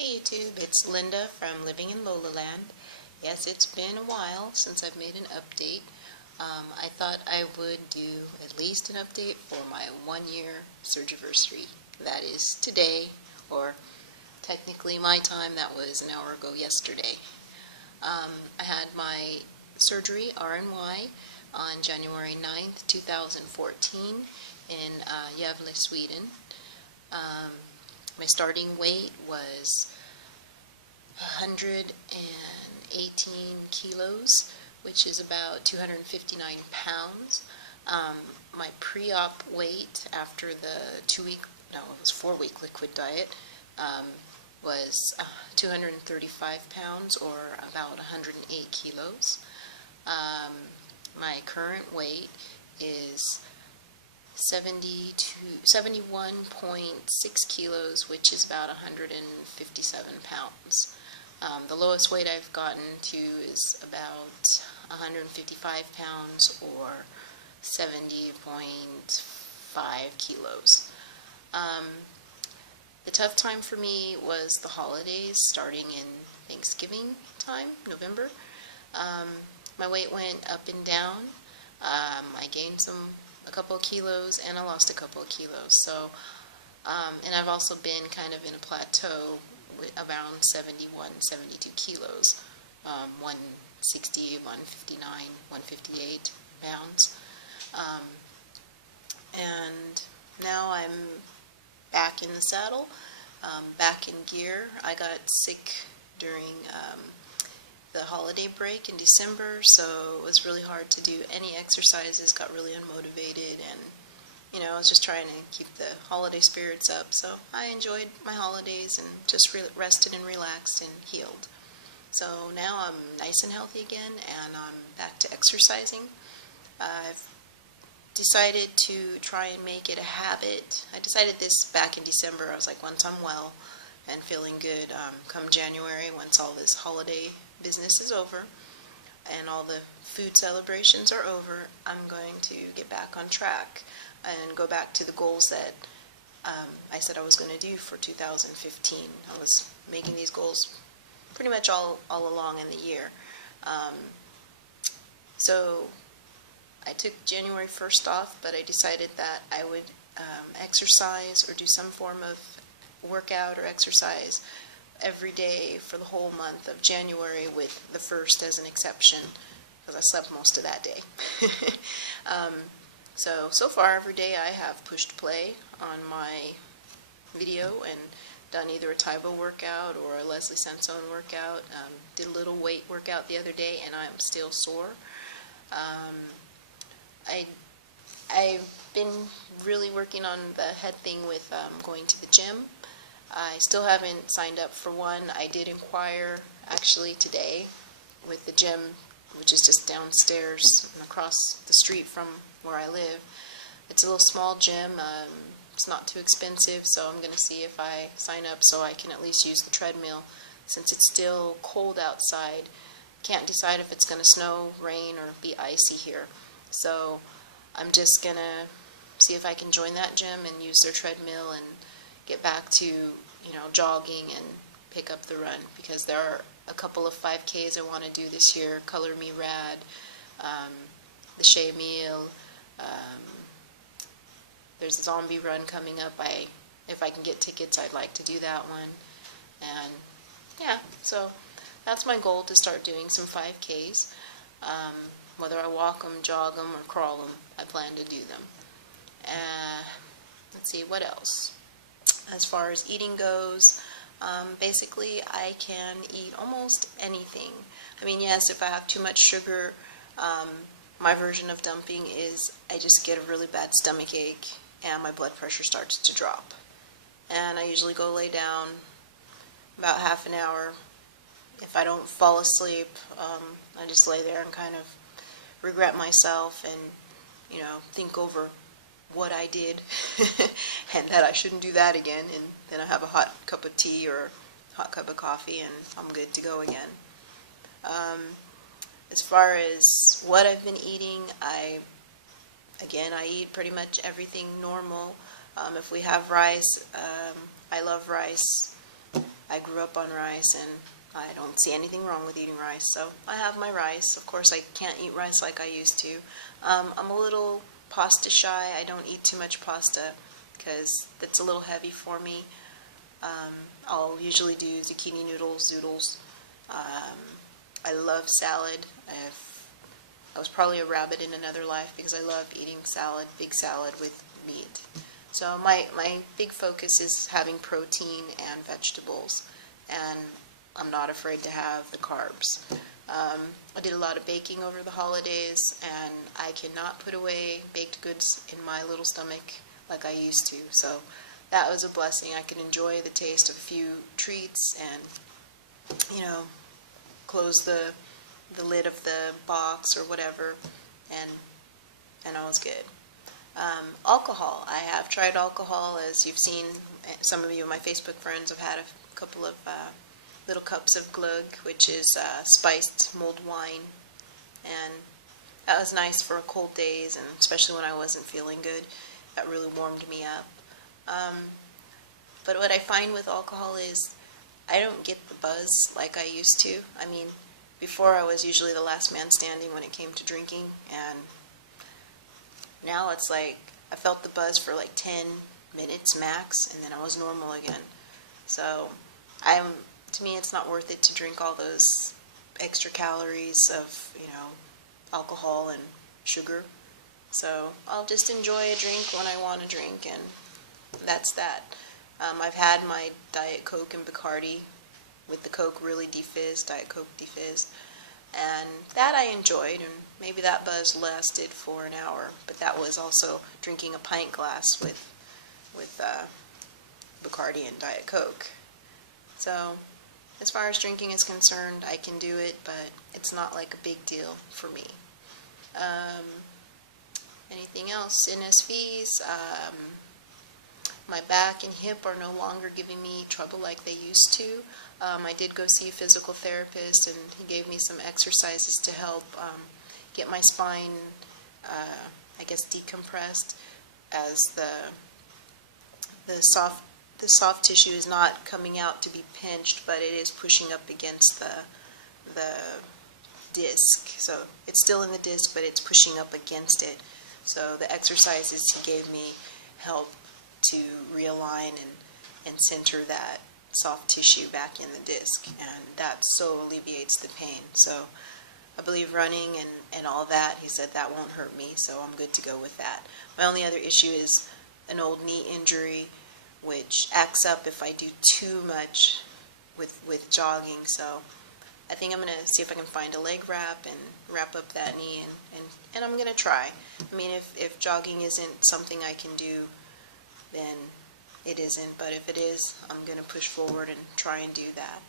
Hey YouTube, it's Linda from Living in Lola Land. Yes, it's been a while since I've made an update. I thought I would do at least an update for my 1-year Surgiversary. That is today, or technically my time, that was an hour ago yesterday. I had my surgery, RNY, on January 9th, 2014 in Gävle, Sweden. My starting weight was 118 kilos, which is about 259 pounds. My pre-op weight after the 4-week liquid diet was 235 pounds, or about 108 kilos. My current weight is 71.6 kilos, which is about 157 pounds. The lowest weight I've gotten to is about 155 pounds, or 70.5 kilos. The tough time for me was the holidays, starting in Thanksgiving time, November. My weight went up and down. I gained a couple of kilos, and I lost a couple of kilos. So, and I've also been kind of in a plateau with around 71, 72 kilos, 160, 159, 158 pounds. And now I'm back in the saddle, back in gear. I got sick during the holiday break in December, so it was really hard to do any exercises, got really unmotivated, and I was just trying to keep the holiday spirits up. So I enjoyed my holidays and just rested and relaxed and healed. So now I'm nice and healthy again, and I'm back to exercising. I've decided to try and make it a habit. I decided this back in December. I was like, once I'm well and feeling good, come January, once all this holiday business is over and all the food celebrations are over, I'm going to get back on track and go back to the goals that I said I was going to do for 2015. I was making these goals pretty much all along in the year. So I took January 1st off, but I decided that I would exercise or do some form of workout or exercise every day for the whole month of January, with the 1st as an exception, because I slept most of that day. So far every day I have pushed play on my video and done either a Taibo workout or a Leslie Sansone workout. Did a little weight workout the other day, and I'm still sore. I've been really working on the head thing with going to the gym. I still haven't signed up for one. I did inquire actually today with the gym, which is just downstairs and across the street from where I live. It's a little small gym. It's not too expensive, so I'm going to see if I sign up so I can at least use the treadmill, since it's still cold outside. Can't decide if it's going to snow, rain, or be icy here. So I'm just going to see if I can join that gym and use their treadmill and get back to, jogging and pick up the run, because there are a couple of 5Ks I want to do this year. Color Me Rad, the Shea Meal, there's a zombie run coming up. If I can get tickets, I'd like to do that one. And yeah, so that's my goal, to start doing some 5Ks. Whether I walk them, jog them, or crawl them, I plan to do them. Let's see, what else? As far as eating goes, basically I can eat almost anything. I mean, yes, if I have too much sugar, my version of dumping is I just get a really bad stomach ache and my blood pressure starts to drop. And I usually go lay down about half an hour. If I don't fall asleep, I just lay there and kind of regret myself and, think over what I did and that I shouldn't do that again, and then I have a hot cup of tea or a hot cup of coffee and I'm good to go again. As far as what I've been eating, I eat pretty much everything normal. If we have rice, I love rice. I grew up on rice, and I don't see anything wrong with eating rice, so I have my rice. Of course, I can't eat rice like I used to. I'm a little pasta shy. I don't eat too much pasta because it's a little heavy for me. I'll usually do zucchini noodles, zoodles. I love salad. I was probably a rabbit in another life because I love eating salad, big salad with meat. So my big focus is having protein and vegetables, and I'm not afraid to have the carbs. I did a lot of baking over the holidays, and I cannot put away baked goods in my little stomach like I used to. So that was a blessing. I could enjoy the taste of a few treats and, close the lid of the box or whatever, and I was good. Alcohol. I have tried alcohol, as you've seen. Some of you, my Facebook friends, have had a couple of little cups of glug, which is spiced mulled wine, and that was nice for cold days, and especially when I wasn't feeling good. That really warmed me up. But what I find with alcohol is I don't get the buzz like I used to. I mean, before I was usually the last man standing when it came to drinking, and now it's like I felt the buzz for like 10 minutes max, and then I was normal again. So to me, it's not worth it to drink all those extra calories of, alcohol and sugar. So I'll just enjoy a drink when I want to drink, and that's that. I've had my Diet Coke and Bacardi with the Coke really defizzed, Diet Coke defizzed, and that I enjoyed, and maybe that buzz lasted for an hour, but that was also drinking a pint glass with Bacardi and Diet Coke. So as far as drinking is concerned, I can do it, but it's not like a big deal for me. Anything else? NSVs. My back and hip are no longer giving me trouble like they used to. I did go see a physical therapist, and he gave me some exercises to help get my spine, decompressed, as the soft tissue is not coming out to be pinched, but it is pushing up against the disc. So it's still in the disc, but it's pushing up against it. So the exercises he gave me help to realign and center that soft tissue back in the disc, and that so alleviates the pain. So I believe running and all that, he said that won't hurt me, so I'm good to go with that. My only other issue is an old knee injury, which acts up if I do too much with jogging. So I think I'm going to see if I can find a leg wrap and wrap up that knee, and I'm going to try. I mean, if jogging isn't something I can do, then it isn't, but if it is, I'm going to push forward and try and do that.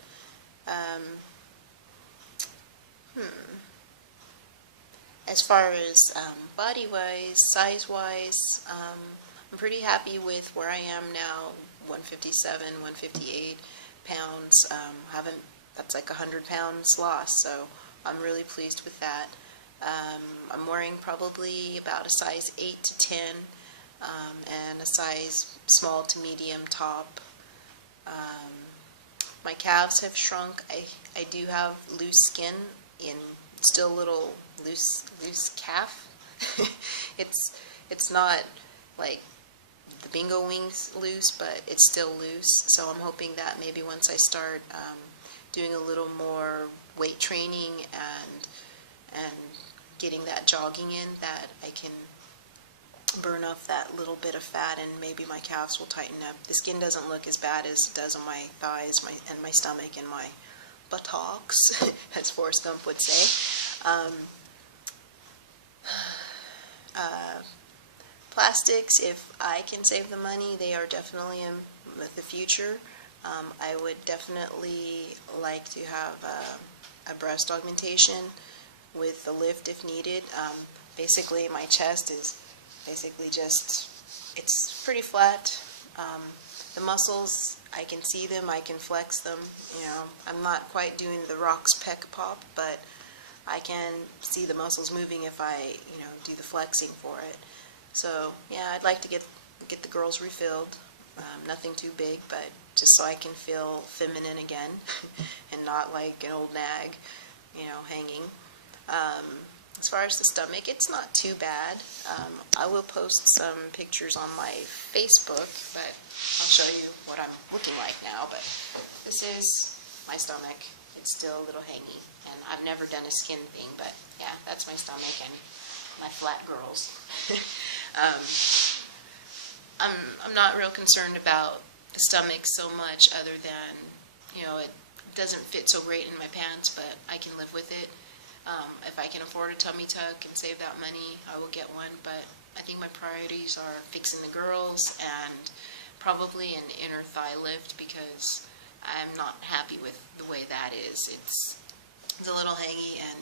As far as body-wise, size-wise, I'm pretty happy with where I am now, 157, 158 pounds. That's like 100 pounds lost, so I'm really pleased with that. I'm wearing probably about a size 8 to 10, and a size small to medium top. My calves have shrunk. I do have loose skin, and still a little loose calf. It's not like the bingo wings loose, but it's still loose. So I'm hoping that maybe once I start doing a little more weight training and getting that jogging in, that I can burn off that little bit of fat, and maybe my calves will tighten up. The skin doesn't look as bad as it does on my thighs, and my stomach, and my buttocks, as Forrest Gump would say. Plastics, if I can save the money, they are definitely in the future. I would definitely like to have a breast augmentation with a lift if needed. Basically, my chest is basically just, it's pretty flat. The muscles, I can see them, I can flex them. I'm not quite doing the Rock's pec pop, but I can see the muscles moving if I, do the flexing for it. So yeah, I'd like to get the girls refilled. Nothing too big, but just so I can feel feminine again and not like an old nag, hanging. As far as the stomach, it's not too bad. I will post some pictures on my Facebook, but I'll show you what I'm looking like now. But this is my stomach. It's still a little hangy, and I've never done a skin thing, but yeah, that's my stomach and my flat girls. I'm not real concerned about the stomach so much, other than, it doesn't fit so great in my pants, but I can live with it. If I can afford a tummy tuck and save that money, I will get one, but I think my priorities are fixing the girls and probably an inner thigh lift, because I'm not happy with the way that is. It's a little hangy, and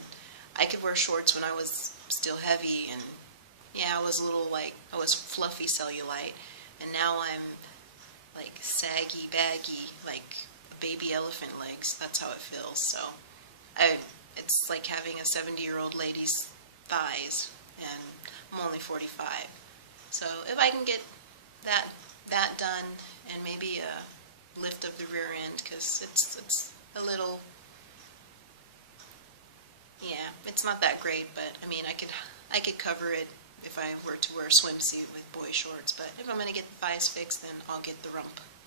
I could wear shorts when I was still heavy, and yeah, I was a little I was fluffy cellulite, and now I'm like saggy, baggy, like baby elephant legs. That's how it feels. So it's like having a 70-year-old lady's thighs, and I'm only 45. So if I can get that done, and maybe a lift of the rear end, because it's a little, yeah, it's not that great, but I mean, I could cover it if I were to wear a swimsuit with boy shorts. But if I'm going to get the thighs fixed, then I'll get the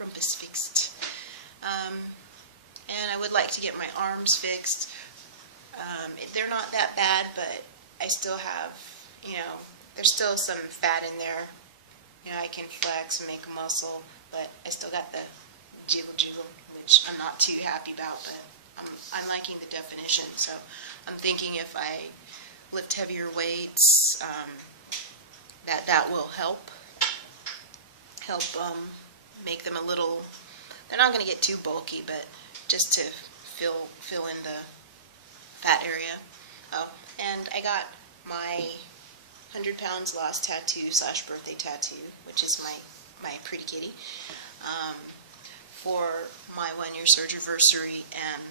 rumpus fixed. And I would like to get my arms fixed. They're not that bad, but I still have, there's still some fat in there. I can flex and make a muscle, but I still got the jiggle, which I'm not too happy about, but I'm liking the definition. So I'm thinking if I lift heavier weights, that will help make them a little, they're not going to get too bulky, but just to fill in the fat area. Oh, and I got my 100 pounds lost tattoo / birthday tattoo, which is my pretty kitty, for my 1-year Surgiversary. And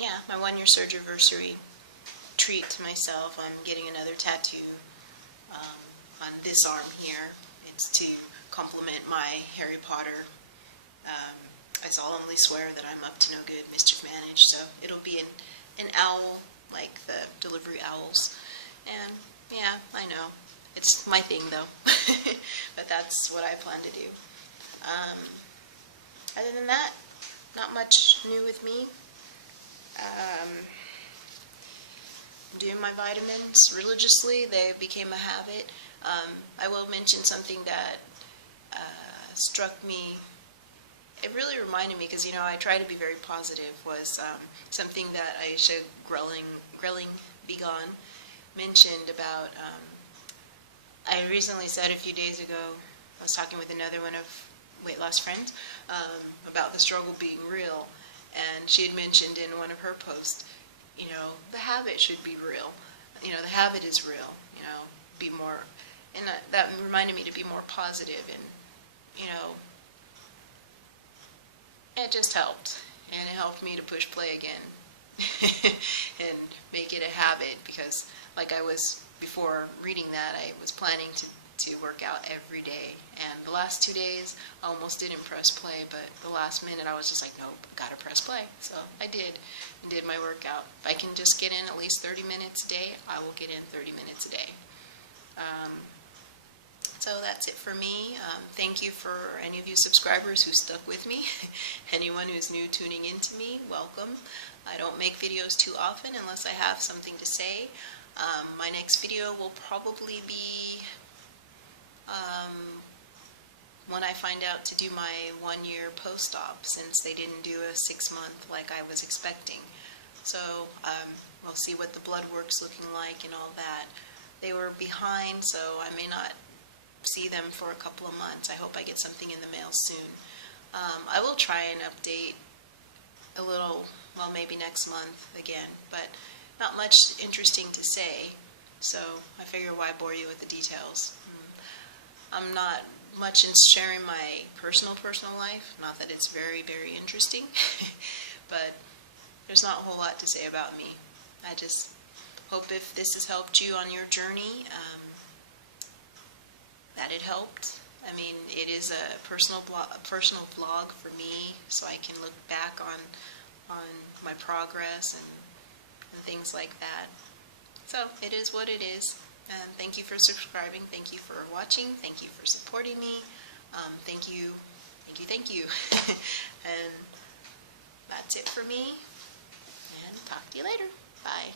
yeah, my 1-year Surgiversary treat to myself, I'm getting another tattoo on this arm here. It's to complement my Harry Potter. I solemnly swear that I'm up to no good, mischief managed, so it'll be an owl, like the delivery owls. And yeah, I know, it's my thing though, but that's what I plan to do. Other than that, not much new with me. I'm doing my vitamins religiously. They became a habit. I will mention something that struck me. It really reminded me, because I try to be very positive, was something that Aisha Grelling Begon mentioned about. I recently said a few days ago, I was talking with another one of weight loss friends about the struggle being real, and she had mentioned in one of her posts, the habit should be real. The habit is real. Be more, and that reminded me to be more positive, and it just helped, and it helped me to push play again and make it a habit, because like I was before reading that, I was planning to work out every day, and the last 2 days I almost didn't press play, but the last minute I was just like, nope, gotta press play. So I did my workout. If I can just get in at least 30 minutes a day, I will get in 30 minutes a day. So that's it for me. Thank you for any of you subscribers who stuck with me. Anyone who's new tuning into me, welcome. I don't make videos too often unless I have something to say. My next video will probably be when I find out to do my 1-year post-op, since they didn't do a 6-month like I was expecting. So we'll see what the blood work's looking like and all that. They were behind, so I may not see them for a couple of months. I hope I get something in the mail soon. I will try and update a little, well, maybe next month again, but not much interesting to say, so I figure why bore you with the details. I'm not much in sharing my personal life, not that it's very, very interesting, but there's not a whole lot to say about me. I just hope if this has helped you on your journey, that it helped, I mean, it is a personal vlog for me, so I can look back on my progress and things like that. So it is what it is. And thank you for subscribing. Thank you for watching. Thank you for supporting me. Thank you, thank you, thank you. And that's it for me. And talk to you later. Bye.